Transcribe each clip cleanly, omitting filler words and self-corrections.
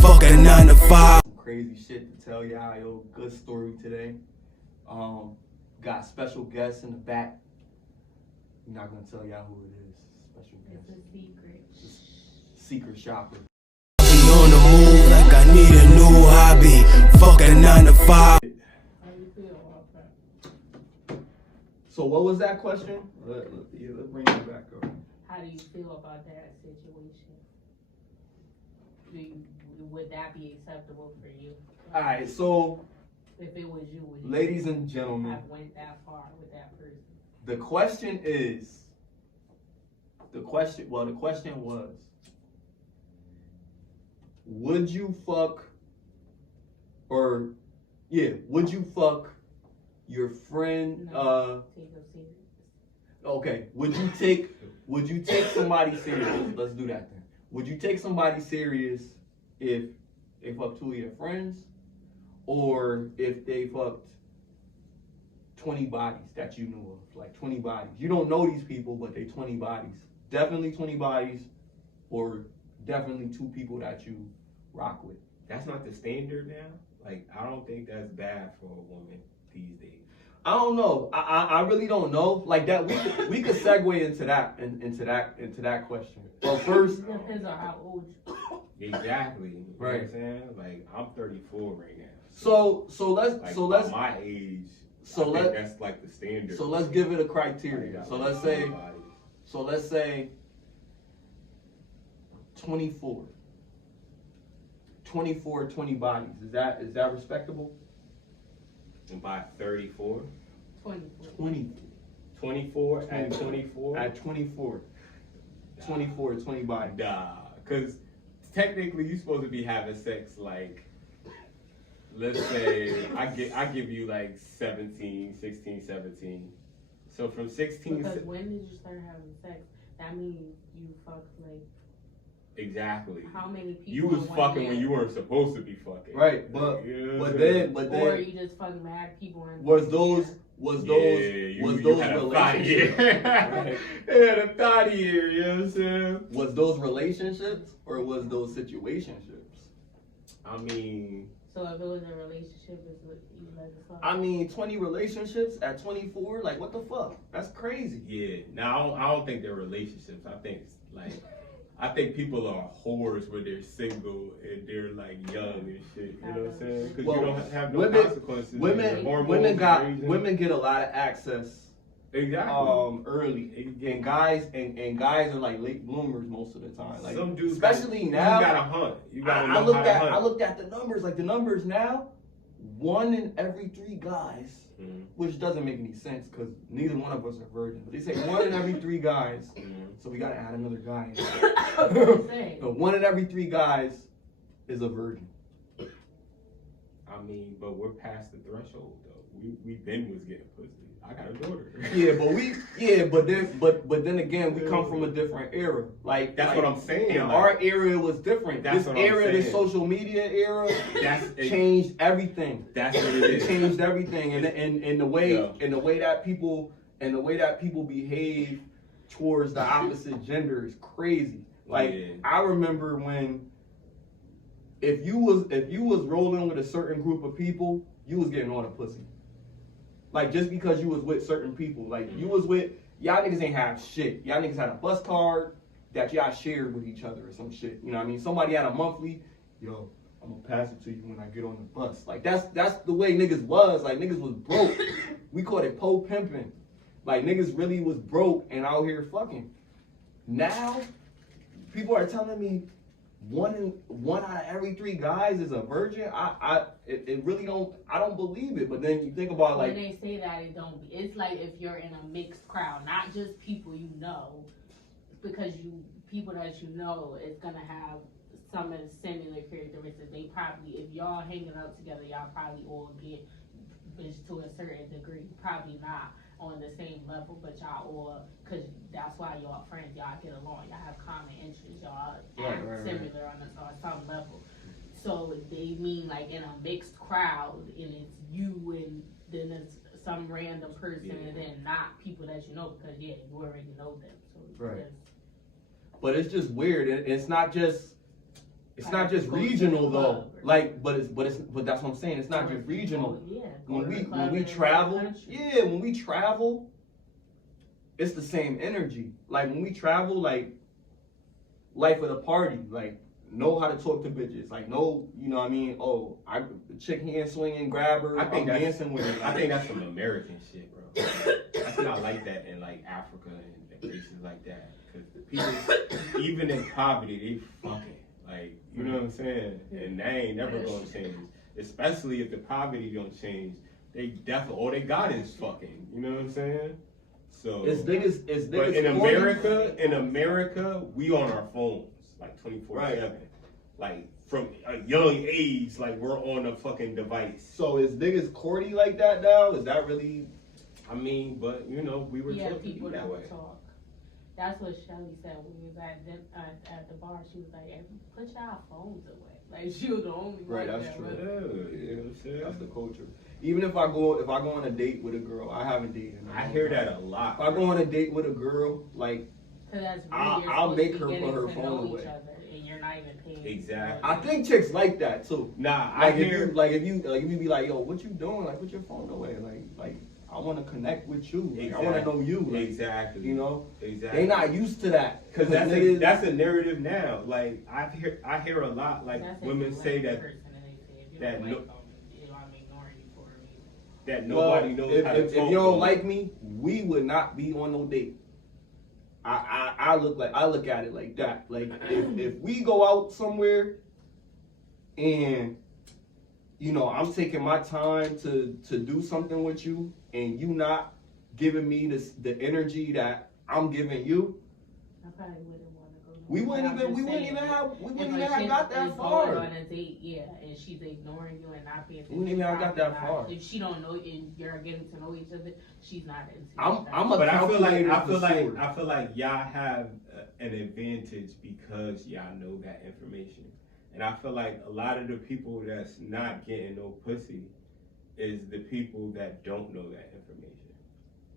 fuck a 9 to 5. Some crazy shit to tell y'all. Yo, good story today. Got special guests in the back. I'm not gonna tell y'all who it is. Special guest. It's a secret. Secret shopper. Be on the move like I need a new hobby. Fuck a 9 to 5. How you feel about that? So what was that question? Let's bring it back up. How do you feel about that situation? Would that be acceptable for you? All right, so If it was you, would you ladies and gentlemen, have went that far with that person? the question was, would you fuck your friend, No. Take them serious. okay, would you take somebody serious? Let's do that then. Would you take somebody serious if they fucked 2 of your friends, or if they fucked 20 bodies that you knew of? Like 20 bodies. You don't know these people, but they 20 bodies. Definitely 20 bodies, or definitely 2 people that you rock with. That's not the standard now. Like, I don't think that's bad for a woman these days. I don't know. I really don't know. Like that, we could segue into that question. But first, It depends on how old you are. Exactly. You Right. know what I'm saying? Like, I'm 34 right now. so let's at my age. so I think let- that's like the standard. so let's give it a criteria. So let's say 24. 24, 20 bodies. Is that respectable? And by 34, 24. 24 at 24. At 24. 24, 20 bodies. Nah, because technically you're supposed to be having sex like, let's say I give you like 16, 17. So from 16 Because when did you start having sex? That means you fucked like exactly. how many people? You was in 1 fucking year? when you weren't supposed to be fucking. Right, but You know what but I'm saying? then Or you just fucking mad people in was 1 those year? you had a thought relationships? here. Right. They had a thought here, you know what I'm saying? Was those relationships or was those situationships? I mean, So if it was a relationship, it's what you like to fuck. I mean, 20 relationships at 24, like what the fuck? That's crazy. yeah. Now I don't think they're relationships. I think people are whores when they're single and they're like young and shit. You know what I'm saying? Because Well, you don't have no women- consequences. Women get a lot of access exactly. early, and guys are like late bloomers most of the time. Like Some dudes, especially you now. gotta hunt. You gotta know I looked how to hunt. I looked at the numbers. Like the numbers now, 1 in every 3 guys, Mhm. which doesn't make any sense because neither one of us are virgins. But they say 1 in every 3 guys, so we gotta add another guy. That's what I'm saying. So 1 in every 3 guys is a virgin. I mean, but we're past the threshold though. We been was getting pussy. I got a daughter. But then again, we come from a different era. Like That's what I'm saying. In like, our era, it was different. That's This what I'm era, this saying. social media era, That's changed everything. That's what it It is. changed everything, and the way Yeah. that people behave towards the opposite gender is crazy. Like Yeah. I remember when if you was rolling with a certain group of people, you was getting all the pussy. Like just because you was with certain people, like you was with y'all niggas ain't have shit. Y'all niggas had a bus card that y'all shared with each other or some shit. You know what I mean? Somebody had a monthly. Yo, I'm gonna pass it to you when I get on the bus. Like that's the way niggas was. Like niggas was broke. We called it po pimping. Like niggas really was broke and out here fucking. Now, people are telling me one out of every 3 guys is a virgin. It really don't. I don't believe it. But then you think about like when they say that, it don't. It's like if you're in a mixed crowd, not just people you know, because people that you know is gonna have some of the similar characteristics. They probably, if y'all hanging out together, y'all probably all get bitch to a certain degree. Probably not on the same level, but y'all all, cause that's why y'all friends, y'all get along, y'all have common interests, y'all act similar on some level. So they mean like in a mixed crowd, and it's you and then it's some random person, and then not people that you know, because you already know them. So Right. But it's just weird. It's not just It's not just regional though. Like, but that's what I'm saying. It's not just regional. Yeah. When we travel, when we travel, it's the same energy. Like when we travel, like life of the party, like know how to talk to bitches, like know, you know what I mean? Oh, the chick hand swinging, grab her. I think I'm dancing with her. I think that's some American shit, bro. That's not like that in like Africa and places like that. Because the people, even in poverty, they fucking. Like, you know what I'm saying? And they ain't never gonna change. Especially if the poverty don't change. They definitely, all they got is fucking. You know what I'm saying? So It's niggas. but in America, we on our phones like 24/7. Like from a young age, like we're on a fucking device. So is niggas corny like that now? Is that really? I mean, but you know, we were taught to be people that don't way. talk. That's what Shelly said when we was at the bar. She was like, hey, "Put y'all phones away." Like she was the only one. Right, that's that true. was- You know what I'm saying? That's the culture. Even if I go on a date with a girl, I haven't dated. I hear that a lot. If I go on a date with a girl, like Cause that's I'll make her put her phone away. And you're not even paying. Exactly. I think chicks like that too. Nah, Like I if hear. you be like, yo, what you doing? Like, put your phone away. Like I want to connect with you. Like, I want to know you. Like, Exactly. You know, Exactly. they not used to that Because niggas- that's a narrative now. Like I hear a lot. Like That's women if you say like the that person and they say, if you that don't no- like them, I'm ignoring you for a reason. that nobody Well, knows how to if talk. you don't to like me, we would not be on no date. I look at it like that. Like if we go out somewhere and you know I'm taking my time to do something with you and you not giving me the energy that I'm giving you, I probably wouldn't want to go. we wouldn't even have got that far. On a date, yeah, and she's ignoring you and not paying attention. We wouldn't even have got that probably far. not. If she don't know you and you're getting to know each other, she's not into I'm a But I calculator. feel like y'all have an advantage because y'all know that information, and I feel like a lot of the people that's not getting no pussy is the people that don't know that information.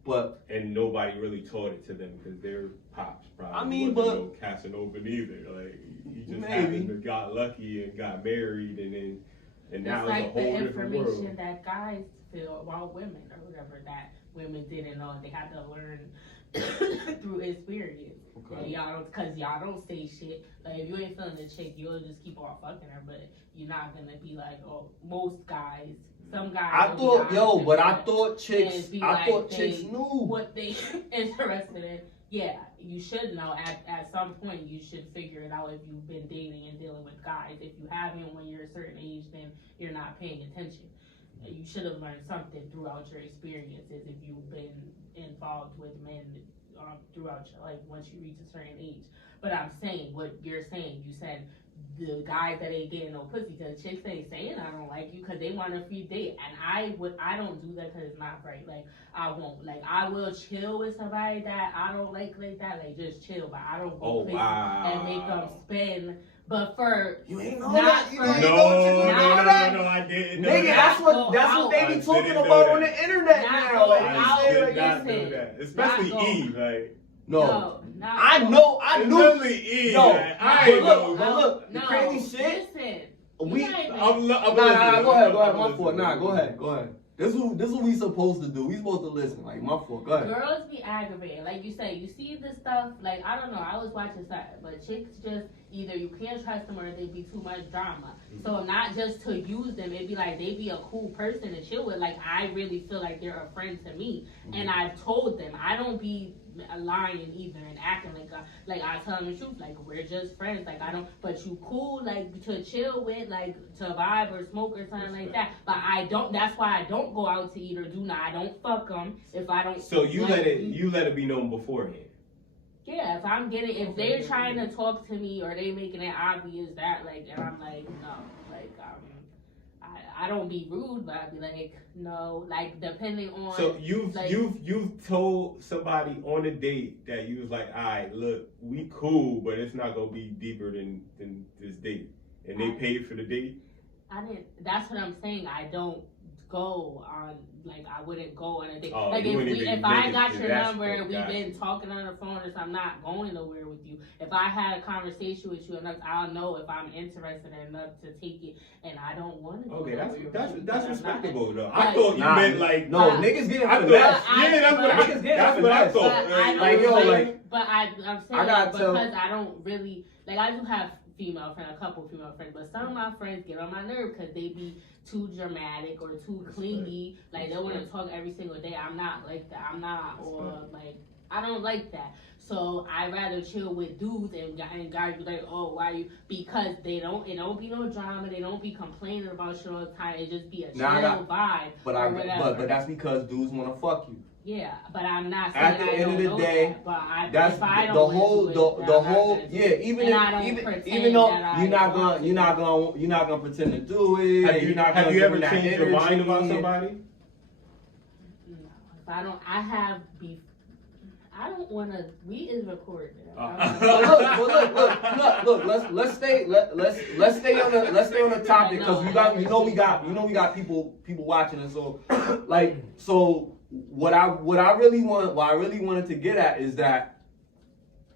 But And nobody really taught it to them because their pops probably I mean, wasn't no Casanova neither. Like he just Maybe. happened to got lucky and got married and now it's it's a like whole the different information world. that guys feel about women or whatever that women didn't know. They had to learn through experience. Okay. And y'all don't say shit. Like if you ain't feeling the chick, you'll just keep on fucking her. But you're not gonna be like, oh, most guys. Some guys. I will be honest with I you thought chicks and be chicks knew. what they interested in. Yeah, you should know at some point. You should figure it out if you've been dating and dealing with guys. If you haven't when you're a certain age, then you're not paying attention. You should have learned something throughout your experiences if you've been involved with men throughout your life once you reach a certain age. But I'm saying what you're saying. You said the guys that ain't getting no pussy because chicks ain't saying I don't like you because they want a free date, and I don't do that because it's not right. Like I won't, like I will chill with somebody that I don't like that, like just chill, but I don't go places and make them spend. But for You ain't know not that. You for- know, No, I didn't know Nigga, that. that's what they I be didn't talking know about that. on the internet Not now. go Like, out. they say, did like, not listen, know that. Especially not go. Eve, like no. not I go. know. I it's knew. literally Eve. No, like, I but ain't look, know. but the crazy shit. Listen, We. you ain't I'm Nah, listening. go ahead. My listening. fault. Nah, go ahead. This is what we supposed to do. We supposed to listen. Like, my fault. Go ahead. girls be aggravated. Like you say, you see this stuff, like, I don't know, I was watching something, but chicks just, either you can't trust them or they be too much drama. So not just to use them, it'd be like, they be a cool person to chill with. Like, I really feel like they're a friend to me. And I've told them, I don't be lying either and acting like I tell them the truth. Like, we're just friends. Like, I don't, but you cool, like, to chill with, like, to vibe or smoke or something like that. But I don't, that's why I don't go out to eat or do not. I don't fuck them if I don't. So you like, let it be known beforehand. Yeah, if they're trying to talk to me or they making it obvious that, like, and I'm like, no, like, I don't be rude, but I'd be like, no, like, depending on. So like, you've told somebody on a date that you was like, all right, look, we cool, but it's not gonna be deeper than this date, and they paid for the date. that's what I'm saying. I don't go on, like, I wouldn't go on a date. Oh, like, you wouldn't if even I make it got to your that number and point. we've Gotcha. been talking on the phone or something, I'm not going nowhere with you. If I had a conversation with you enough, I'll know if I'm interested enough to take it, and I don't want to go Okay, nowhere with you, that's but I'm not- respectable though. But- I thought you Nah, meant like no, But- niggas getting I finessed. thought, yeah, that's what I, Niggas getting that's what I finessed. thought. But I don't Like, yo, like, like, but I'm saying I gotta tell- because I don't really like. I do have female friends, a couple female friends, but some of my friends get on my nerve because they be too dramatic or too clingy. Like they want to talk every single day. I'm not like that. I'm not, or like I don't like that. So I rather chill with dudes and guys be like, oh, why you? Because it don't be no drama. They don't be complaining about shit all the time. It just be a chill vibe or whatever. But that's because dudes want to fuck you. Yeah, but I'm not saying At the I end don't of the know day, that, but that's if I the don't whole even and I don't if, pretend even though that I you're not want gonna pretend to do it. Have you, you're not have gonna you give ever them that changed your mind energy. about somebody? No, if I don't, I have beef. I don't want to. We is recorded. Let's stay on the topic because we got people watching, and so what I really wanted to get at is that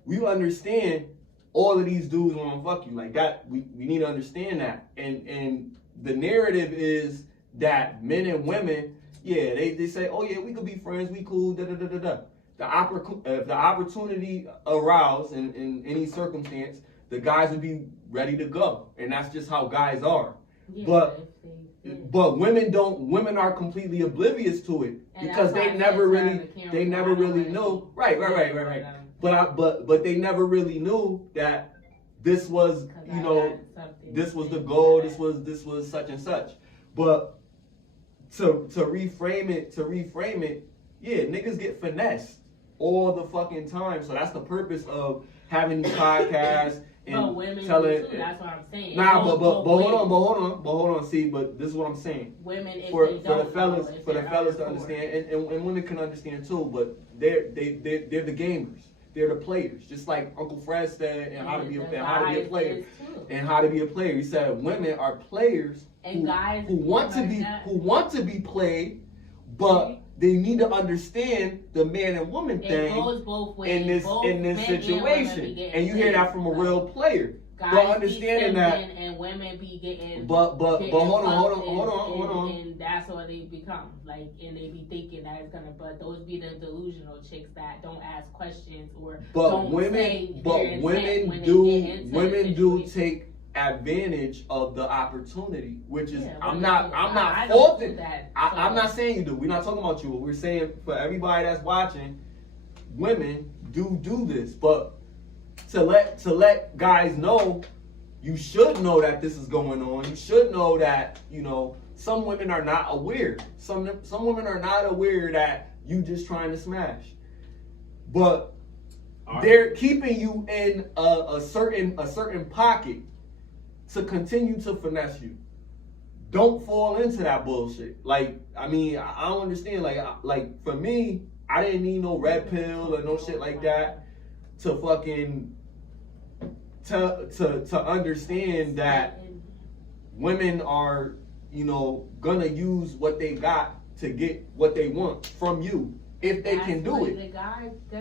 we understand all of these dudes want to fuck you like that. We need to understand that, and the narrative is that men and women, yeah, they say, oh yeah, we could be friends, we cool, da da da da da. If the opportunity arose in any circumstance, the guys would be ready to go, and that's just how guys are. Yeah, but women are completely oblivious to it because they never really knew. Right. But they never really knew that this was, this was the goal. This was such and such. But to reframe it, yeah, niggas get finessed all the fucking time. So that's the purpose of having these podcasts and but women telling. do too, that's what I'm saying. Nah, but hold on. See, but this is what I'm saying. Women, if For they the don't fellas, know, for the fellas to understand, and women can understand too. But they're the gamers. They're the players. Just like Uncle Fred said, and how to be a player, and how to be a player. He said women are players and guys who want to be played, but they need to understand the man and woman thing goes both ways. in this situation. And you hear that from a real player. Guys But understanding that, and women be getting but hold on. And that's what they become like, and they be thinking that it's gonna. But those be the delusional chicks that don't ask questions or don't say women do take advantage of the opportunity, which is I'm not faulting that. I'm not saying you do. We're not talking about you. But we're saying for everybody that's watching, women do this, but to let guys know, you should know that this is going on. You should know that some women are not aware. Some women are not aware that you just trying to smash, but they're keeping you in a certain pocket to continue to finesse you. Don't fall into that bullshit. Like, I mean, I don't understand. Like for me, I didn't need no red pill or no shit like that to fucking to understand that women are, gonna use what they got to get what they want from you if they can do it.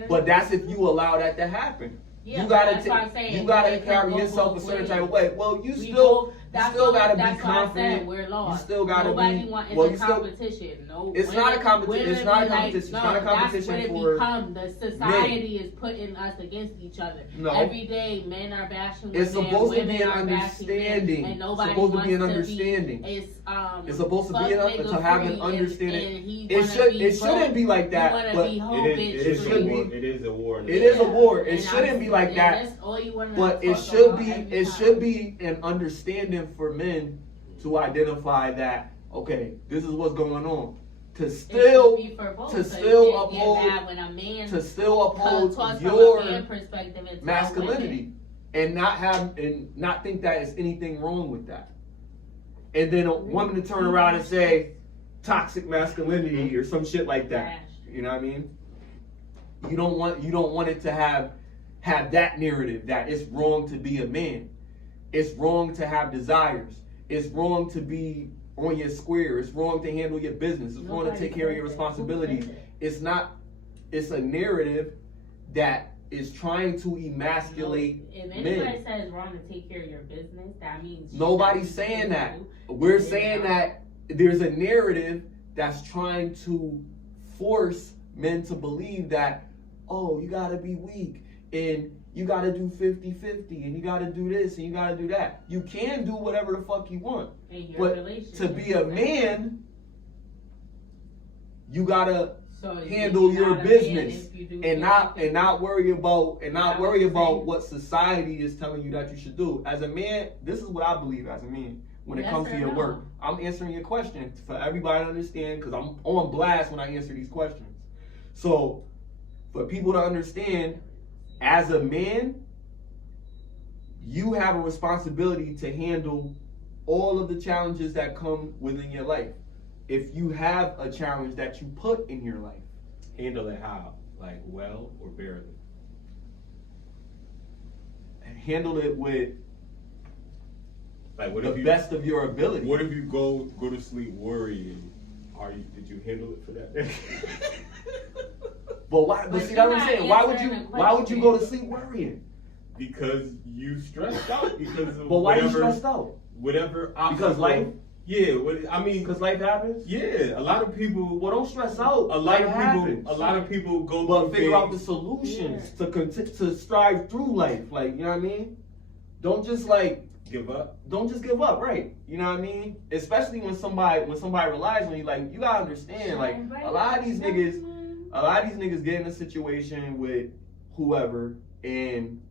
But that's if you allow that to happen. Yeah, you gotta carry yourself a certain type of way. Well, you still gotta be confident. We're lost. You still gotta Nobody be. It's a competition. No, it's not a competition. It's not a competition. It's not a competition that's what it become. The society is putting us against each other. No. Every day, men are bashing women. It's supposed to be an women are understanding. And nobody supposed to be an wants understanding. It's supposed to be to have an understanding. It shouldn't be like that, but it should be. It is a war. It is a war. It shouldn't be like that. But it should be an understanding for men to identify that, okay, this is what's going on. To still uphold your masculinity and not think that is anything wrong with that. And then a woman to turn around and say toxic masculinity or some shit like that. You know what I mean? You don't want it to have that narrative that it's wrong to be a man. It's wrong to have desires. It's wrong to be on your square. It's wrong to handle your business. It's wrong to take care of your responsibilities. It's not. It's a narrative that is trying to emasculate If men. anybody says it's wrong to take care of your business, that means Nobody's saying that. We're saying that there's a narrative that's trying to force men to believe that, oh, you gotta be weak and you gotta do 50-50 and you gotta do this and you gotta do that. You can do whatever the fuck you want. But to be a man, you gotta handle your business and not worry about what society is telling you that you should do. As a man, this is what I believe as a man when it comes to your work. I'm answering your question for everybody to understand because I'm on blast when I answer these questions. So for people to understand, as a man, you have a responsibility to handle all of the challenges that come within your life. If you have a challenge that you put in your life, handle it how? Like well or barely? Handle it with like what the if you, best of your ability. What if you go to sleep worrying? Did you handle it for that day? But why? But see, that's what I'm saying. Why would you go to sleep worrying? Because you stressed out. Because of but why you stressed out? Whatever. Because life. Yeah, because life happens. Yeah, a lot of people. Well, don't stress out. A lot of people go. But figure out the solutions to strive through life. Like, you know what I mean? Don't just give up. Don't just give up, right? You know what I mean? Especially when somebody relies on you. Like, you gotta understand. Like, a lot of these niggas get in a situation with whoever and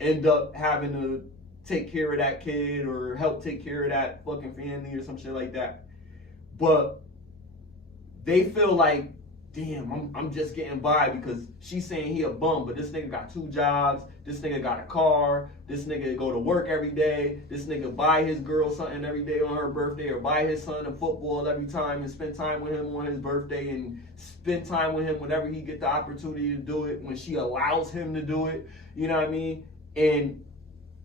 end up having to take care of that kid or help take care of that fucking family or some shit like that. But they feel like, damn, I'm just getting by because she's saying he a bum, but this nigga got 2 jobs, this nigga got a car, this nigga go to work every day, this nigga buy his girl something every day on her birthday or buy his son a football every time and spend time with him on his birthday and spend time with him whenever he get the opportunity to do it, when she allows him to do it, you know what I mean? And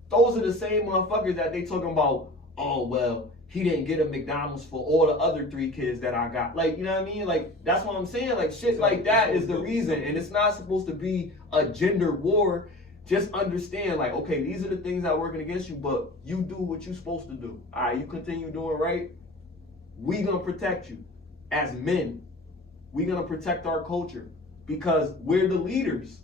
those are the same motherfuckers that they talking about, oh, well, he didn't get a McDonald's for all the other 3 kids that I got. Like, you know what I mean? Like, that's what I'm saying. Like, shit like that is the reason. And it's not supposed to be a gender war. Just understand, like, okay, these are the things that are working against you, but you do what you're supposed to do. All right, you continue doing right. We gonna protect you as men. We gonna protect our culture because we're the leaders.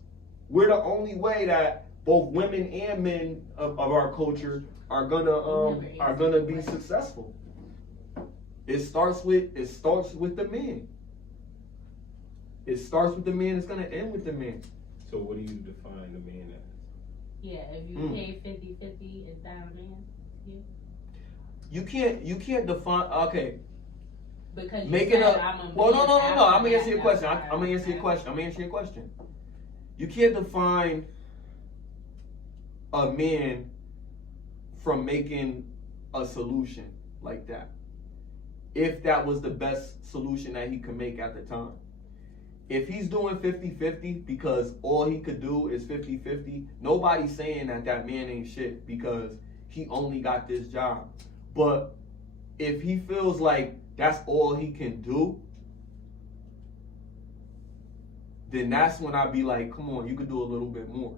We're the only way that both women and men of our culture are gonna be successful. It starts with the men. It starts with the men. It's gonna end with the men. So what do you define the man as? Yeah, if you pay 50-50, is that a man? Yeah. You can't define. Okay. Because well, no. I'm gonna answer your question. I'm gonna answer your question. You can't define a man from making a solution like that, if that was the best solution that he could make at the time. If he's doing 50-50 because all he could do is 50-50, nobody's saying that man ain't shit because he only got this job. But if he feels like that's all he can do, then that's when I'd be like, come on, you could do a little bit more.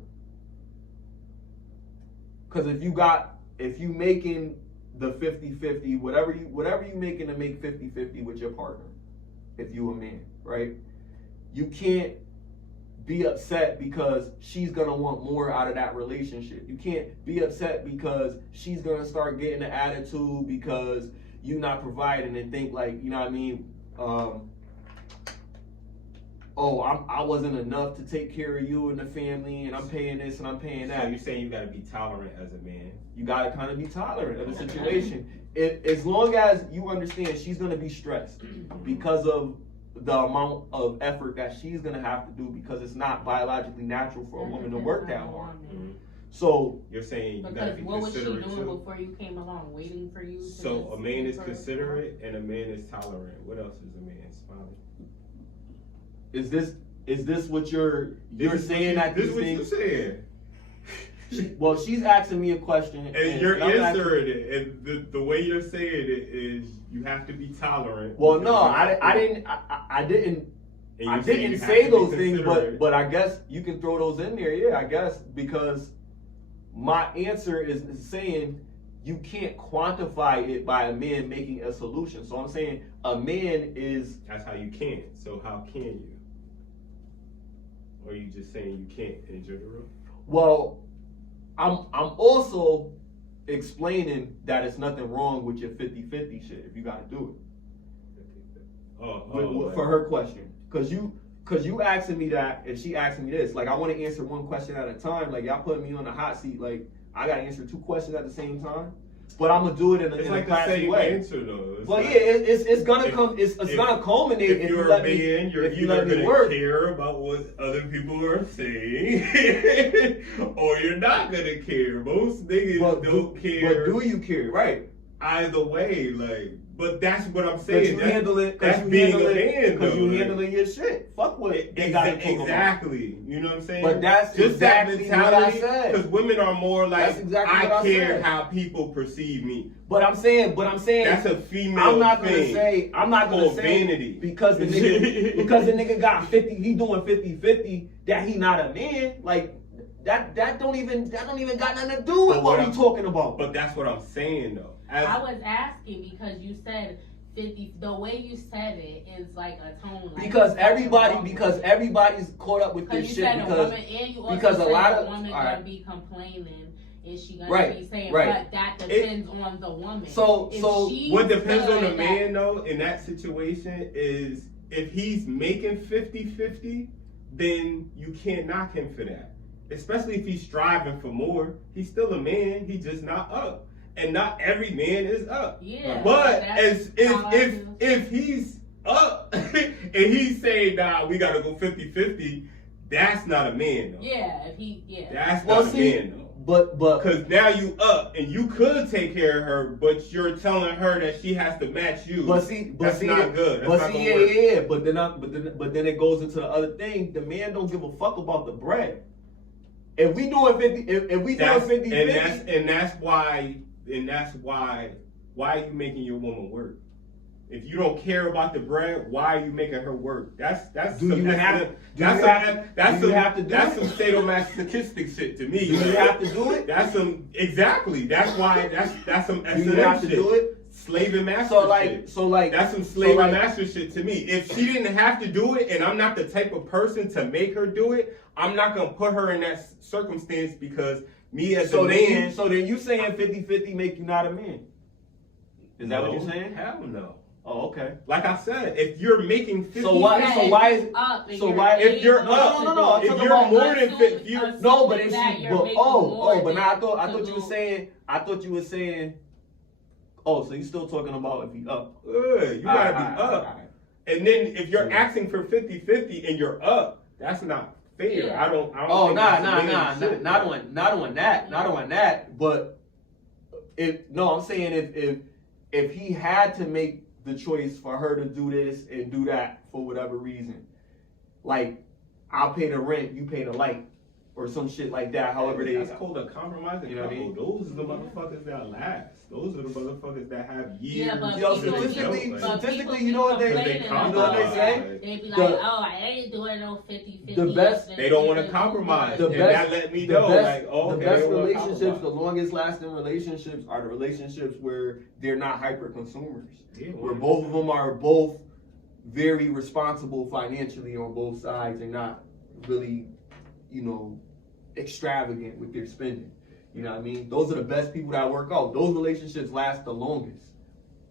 Because if you making the 50-50, whatever you making to make 50-50 with your partner, if you a man, right? You can't be upset because she's gonna want more out of that relationship. You can't be upset because she's gonna start getting an attitude because you not providing and think like, you know what I mean? I wasn't enough to take care of you and the family, and I'm paying this and I'm paying that. So you're saying you gotta be tolerant as a man? You gotta kind of be tolerant of the situation. As long as you understand she's gonna be stressed because of the amount of effort that she's gonna have to do, because it's not biologically natural for a woman to work that hard. Mm-hmm. So you're saying you because gotta be what was she doing too? before you came along, waiting for you? So a man is considerate and a man is tolerant. What else is a man? Smiley. Is this what you're saying? That this these what things? you saying? She's asking me a question, And you're I'm answering it, and the way you're saying it is you have to be tolerant. Well, no, I didn't say those things, but I guess you can throw those in there. Yeah, I guess, because my answer is saying you can't quantify it by a man making a solution. So I'm saying a man is. That's how you can. So how can you? Or are you just saying you can't in general? Well, I'm also explaining that it's nothing wrong with your 50-50 shit if you gotta do it. For her question. Cause you asking me that and she asking me this. Like, I wanna answer one question at a time. Like, y'all putting me on the hot seat. Like, I gotta answer two questions at the same time. But I'm gonna do it in a classy way. Answer though. Well, yeah, it's gonna gonna culminate if you're a man. You're either gonna care about what other people are saying, or you're not gonna care. Most niggas don't care. But do you care? Right. Either way, like. But that's what I'm saying. That's being a man, because you handling your shit. Fuck what they gotta talk exactly. You know what I'm saying? But that's just exactly that mentality. Because women are more like, I care how people perceive me. But I'm saying that's a female. I'm not gonna say vanity. because the nigga got 50. He doing 50-50. That he not a man. Like that don't even got nothing to do with what we talking about. But that's what I'm saying though. I was asking because you said 50. The way you said it is like a tone. Like because everybody's caught up with this shit. Because a lot of women gonna be complaining. Is she gonna be saying? But that depends on the woman. So what depends on the man though in that situation is if he's making 50-50, then you can't knock him for that. Especially if he's striving for more. He's still a man. He's just not up. And not every man is up. Yeah. But if he's up and he's saying, nah, we gotta go 50-50, that's not a man though. Yeah, That's not a man though. But because now you up and you could take care of her, but you're telling her that she has to match you. That's not good. That's not gonna work. But then it goes into the other thing. The man don't give a fuck about the bread. If we doing 50, if we doing 50-50, and that's why are you making your woman work? If you don't care about the bread, why are you making her work? That's some sadomasochistic shit to me. Do you have to do it? That's some that's some do you have to do it? Slave and master shit. That's some slave and master shit to me. If she didn't have to do it, and I'm not the type of person to make her do it, I'm not gonna put her in that circumstance because me as a man. So then you saying 50-50 make you not a man? Is that what you're saying? Hell no. Oh, okay. Like I said, if you're making 50, if you're up, if you're more than 50, but now I thought you were saying. Oh, so you're still talking about if you up? Good, you gotta be up. And then if you're asking for 50-50 and you're up, that's not fair. Yeah. I don't. Not on that. But I'm saying if he had to make the choice for her to do this and do that for whatever reason, like I'll pay the rent, you pay the light, or some shit like that. However that's called a compromising. You know what I mean? Those are the motherfuckers that last. Those are the motherfuckers that have years. Yeah, but statistically, you know what they say? They be like, I ain't doing no 50-50. The best, they don't want to compromise. That let me know. The best relationships, the longest lasting relationships are the relationships where they're not hyper consumers. Yeah, where both of them are very responsible financially on both sides and not really, extravagant with their spending. You know what I mean? Those are the best people that work out. Those relationships last the longest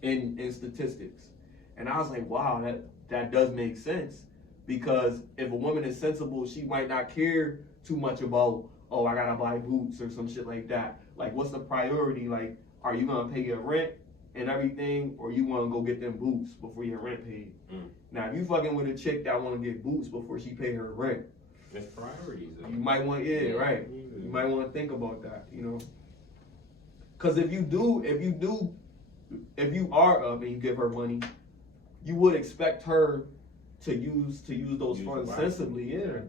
in statistics. And I was like, wow, that does make sense. Because if a woman is sensible, she might not care too much about, I gotta buy boots or some shit like that. Like, what's the priority? Like, are you gonna pay your rent and everything, or you wanna go get them boots before your rent paid? Now, if you fucking with a chick that wanna get boots before she pay her rent, that's priorities. You might want, right. You might want to think about that, Because if you are up and you give her money, you would expect her to use those funds sensibly, yeah.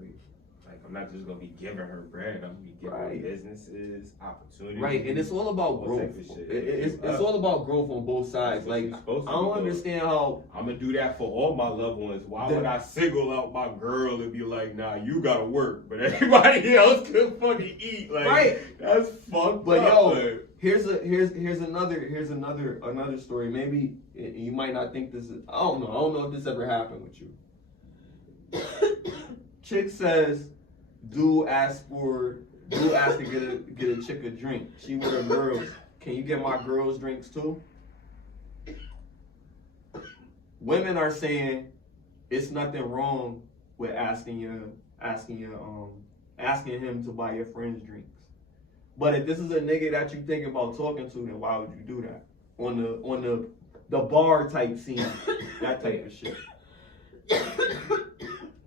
Like I'm not just gonna be giving her bread. I'm gonna be giving her businesses, opportunities. Right, and it's all about growth. It's all about growth on both sides. Like, I don't understand how I'm gonna do that for all my loved ones. Why would I single out my girl and be like, nah, you gotta work, but everybody else can fucking eat? Like, that's fucked but up. Yo, here's another story. Maybe you might not think this is. I don't know if this ever happened with you. Chick says, dude asked to get a chick a drink. She with her girls. Can you get my girls drinks too? Women are saying it's nothing wrong with asking him to buy your friends drinks. But if this is a nigga that you thinking about talking to, then why would you do that? On the bar type scene, that type of shit.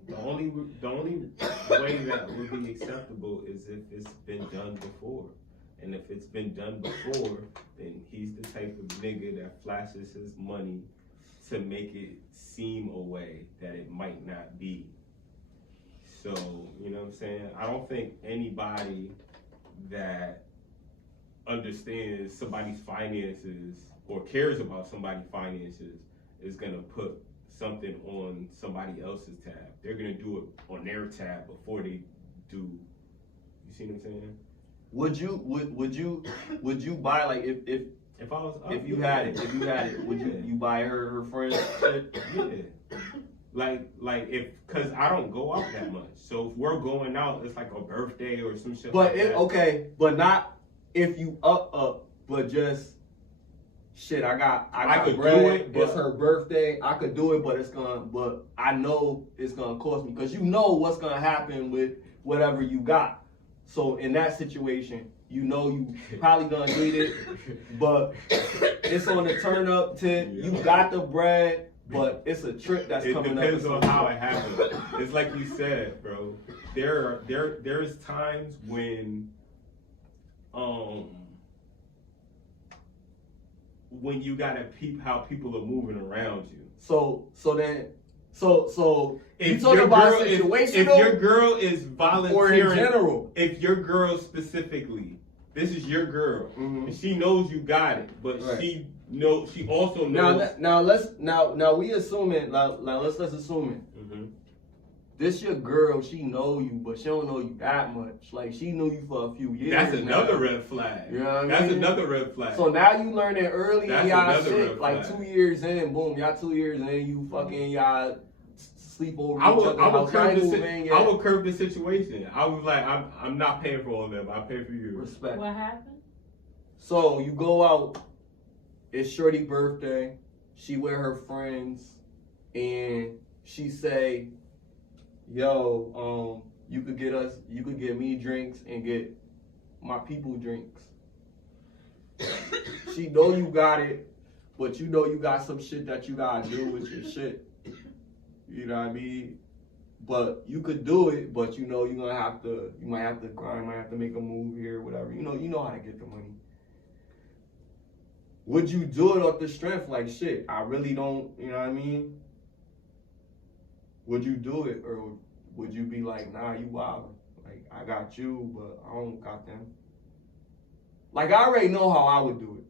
The only way that would be acceptable is if it's been done before. And if it's been done before, then he's the type of nigga that flashes his money to make it seem a way that it might not be. So, you know what I'm saying? I don't think anybody that understands somebody's finances or cares about somebody's finances is gonna put something on somebody else's tab. They're gonna do it on their tab before they do. You see what I'm saying? Would you buy, like, if I was if you had it, would you buy her friends shit? Yeah. Like if, cause I don't go out that much. So if we're going out, it's like a birthday or some shit. But like that. Okay, but not if you but just shit. I could bread. Do it. But it's her birthday. I could do it, but I know it's gonna cost me, because you know what's gonna happen with whatever you got. So in that situation, you know you probably gonna need it, but it's on the turn up tip. You got the bread. But it's a trip that's coming up. It depends on how it happens. It's like you said, bro. There's times when you gotta peep how people are moving around you. So if you talking about a situation, if your girl is volunteering, or in general, if your girl specifically, this is your girl, and she knows you got it, but she also knows. Now we assuming. Let's assume it. This your girl. She know you, but she don't know you that much. Like, she knew you for a few years. That's another red flag. You know what I mean? That's another red flag. So now you learning early in y'all shit. Like flag. 2 years in, boom, y'all 2 years in, you fucking y'all sleep over I each other's house. I would curb the situation. I was like, I'm not paying for all of them. I pay for you. Respect. What happened? So you go out. It's Shorty's birthday. She with her friends, and she say, "Yo, you could get me drinks and get my people drinks." She know you got it, but you know you got some shit that you gotta do with your shit. You know what I mean? But you could do it, but you know you might have to grind, might have to make a move here, whatever. You know how to get the money. Would you do it off the strength? Like, shit, I really don't, you know what I mean? Would you do it, or would you be like, nah, you wild? Like, I got you, but I don't got them. Like, I already know how I would do it.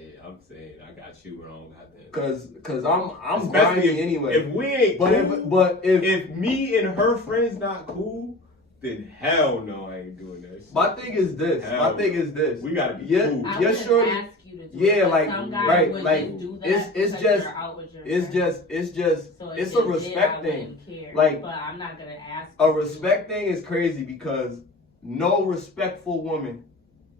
Yeah, I'm saying I got you, but I don't got them. Cause I'm grinding anyway. If we ain't cool, if me and her friends not cool, then hell no, I ain't doing this. My thing is this. We gotta be cool. Yeah, shorty. Yeah, like, right, like, it's a respect thing. Like, but I'm not gonna ask. A respect thing is crazy, because no respectful woman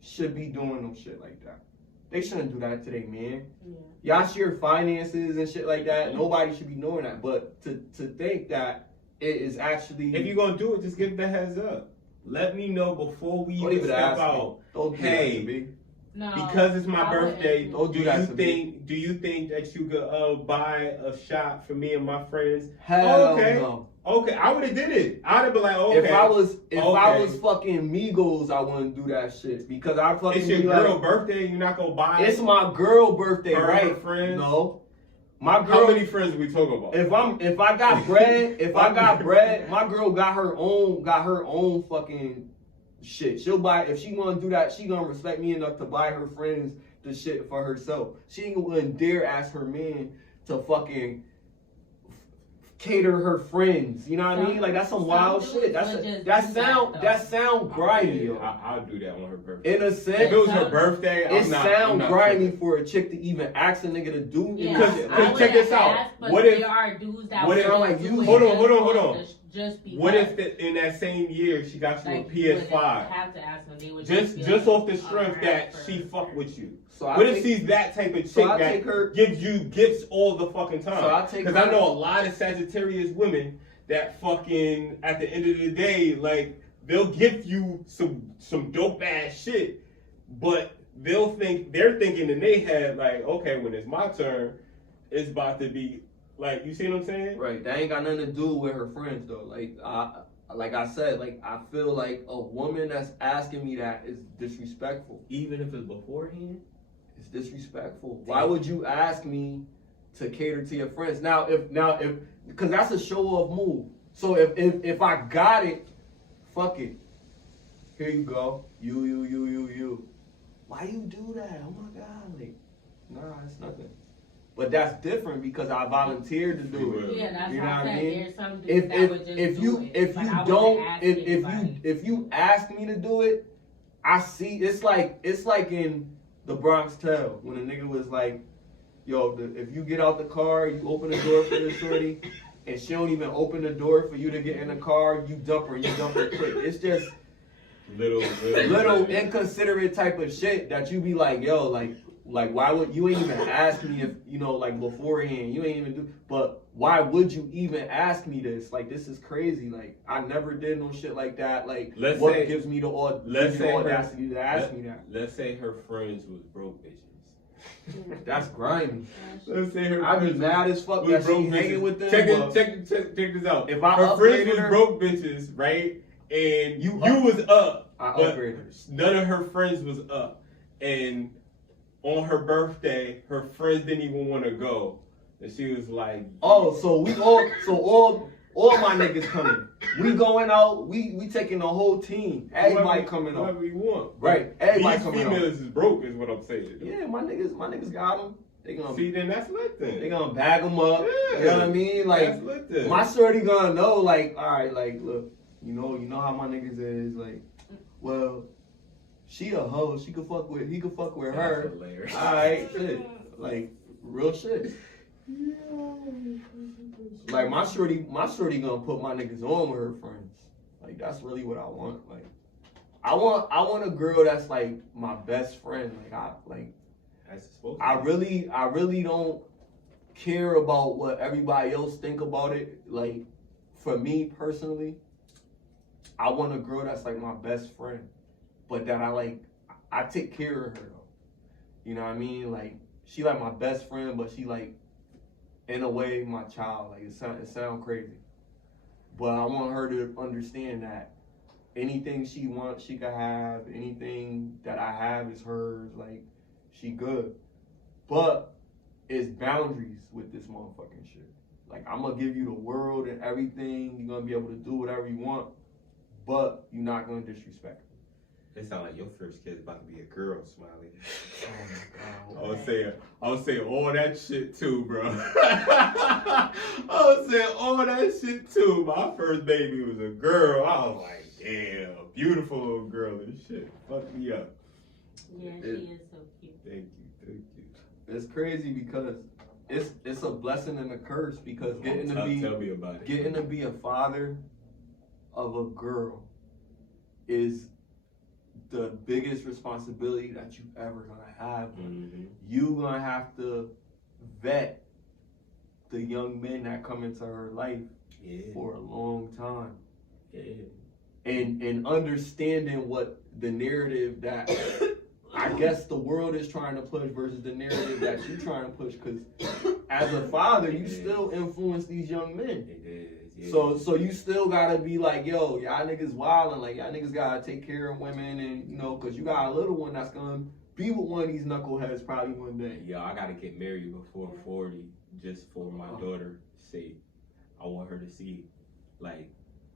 should be doing no shit like that. They shouldn't do that to their man. Yeah. Y'all share finances and shit like that. Nobody should be doing that. But to think that it is actually, if you're gonna do it, just give the heads up. Let me know before we even step out. Hey. No, because it's my birthday, don't do that to me. Do you think that you could buy a shot for me and my friends? Hell no. Okay, I would have did it. I'd have been like, okay. If I was fucking Migos, I wouldn't do that shit, because I fucking. It's your girl birthday, and you're not gonna buy. It's my girl birthday, right? Friends? No, My girl. How many friends are we talking about? If I got bread, my girl got her own fucking shit. She'll buy, if she wanna do that, she gonna respect me enough to buy her friends the shit for herself. She ain't gonna dare ask her man to fucking cater her friends. You know what I mean? Like that's some wild shit. That sound grimy, yo. I'll do that on her birthday. In a sense, if it was her birthday, it sound grimy for a chick to even ask a nigga to do. Yeah, because check this out. What if there are dudes that what if like you? Hold on. Just because. What if in that same year she got you like, a PS5? Have to ask them. They would just off the strength that she fuck with you. So what if she's that type of chick that gives you gifts all the fucking time? Because I know a lot of Sagittarius women that fucking at the end of the day, like they'll gift you some dope ass shit, but they're thinking in their head like, okay, when it's my turn, it's about to be like, you see what I'm saying? Right. That ain't got nothing to do with her friends though. Like I said, like I feel like a woman that's asking me that is disrespectful. Even if it's beforehand? It's disrespectful. Why would you ask me to cater to your friends? Now if because that's a show off move. So if I got it, fuck it. Here you go. You. Why you do that? Oh my God. Like, nah, it's nothing. But that's different because I volunteered to do it. Yeah, that's you know what I said. mean? There's some dudes that would just do it. If you ask me to do it, I see it's like in the Bronx Tale when a nigga was like, yo, if you get out the car, you open the door for the shorty, and she don't even open the door for you to get in the car, you dump her quick. It's just little inconsiderate type of shit that you be like, yo, like why would you ain't even ask me if you know like beforehand, you ain't even do, but why would you even ask me this? Like this is crazy. Like I never did no shit like that. Like what gives me the audacity to ask me that? Let's say her friends was broke bitches. That's grimy. Let's say her I'd be mad as fuck that she hanging with them. Check this out. If her friends was broke bitches, right? And you was up. I upgraded her. None of her friends was up. And on her birthday, her friends didn't even want to go. And she was like, oh, all my niggas coming. We going out, we taking the whole team. Everybody coming out. Whatever we want. Right. Everybody coming out. These females is broke is what I'm saying. Yeah, my niggas got them. They gonna see, then that's lit then. They gonna bag them up. Yeah, you know what I mean? Like that's lit then. My shorty gonna know, like, all right, like, look, you know how my niggas is, like, well, she a hoe. He could fuck with her. That's hilarious. All right, shit, like real shit. Like my shorty gonna put my niggas on with her friends. Like that's really what I want. Like I want a girl that's like my best friend. I really don't care about what everybody else think about it. Like for me personally, I want a girl that's like my best friend, but that I take care of her though. You know what I mean? Like she like my best friend, but she like in a way my child. Like it sound crazy, but I want her to understand that anything she wants, she can have. Anything that I have is hers. Like she good, but it's boundaries with this motherfucking shit. Like I'm gonna give you the world and everything. You're gonna be able to do whatever you want, but you're not gonna disrespect me. It sound like your first kid's about to be a girl, Smiley. Oh my God. I was saying all that shit too, bro. I was saying all that shit too. My first baby was a girl. I was like, damn, beautiful little girl and shit. Fuck me up. Yeah, she is so cute. Thank you. It's crazy because it's a blessing and a curse because getting to be a father of a girl is the biggest responsibility that you ever gonna have. Mm-hmm. You gonna have to vet the young men that come into her life for a long time. Yeah. And understanding what the narrative that I guess the world is trying to push versus the narrative that you're trying to push, because as a father, you still influence these young men. It is. Yeah. So you still gotta be like, yo, y'all niggas wildin', like y'all niggas gotta take care of women, and you know, cause you got a little one that's gonna be with one of these knuckleheads probably one day. Yo, I gotta get married before 40. just for my daughter's sake. I want her to see, like,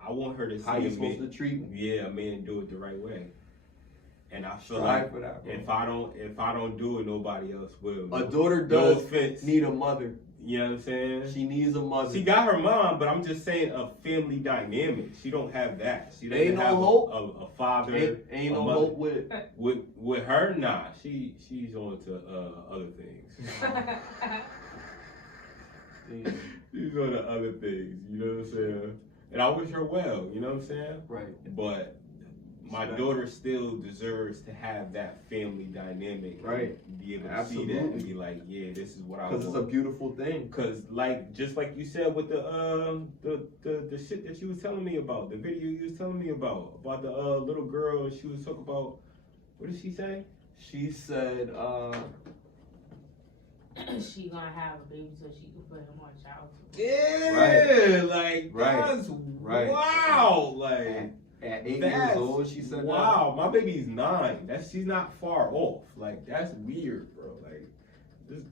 I want her to see How you supposed to treat me? Yeah, a man do it the right way. And I feel Strive like for that, bro. if I don't do it, nobody else will. A daughter No does offense. need a mother. You know what I'm saying? She needs a mother. She got her mom, but I'm just saying a family dynamic. She don't have that. She doesn't Ain't no have hope. a father. Ain't a no mother. hope With her. Nah, she's on to other things. She's on to other things. You know what I'm saying? And I wish her well. You know what I'm saying? Right. But my daughter still deserves to have that family dynamic. Right. And be able to Absolutely. see that and be like, yeah, this is what I want. Because it's a beautiful thing. Cause like just like you said with the shit that you was telling me about, the video you was telling me about the little girl, and she was talking about, what did she say? She said, she gonna have a baby so she can put him on child support. Yeah, like that's Right. wow, like at 8 years old, she said wow, my baby's 9. She's not far off. Like that's weird, bro. Like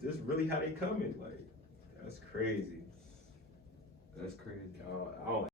this really how they coming. Like that's crazy. That's crazy. I don't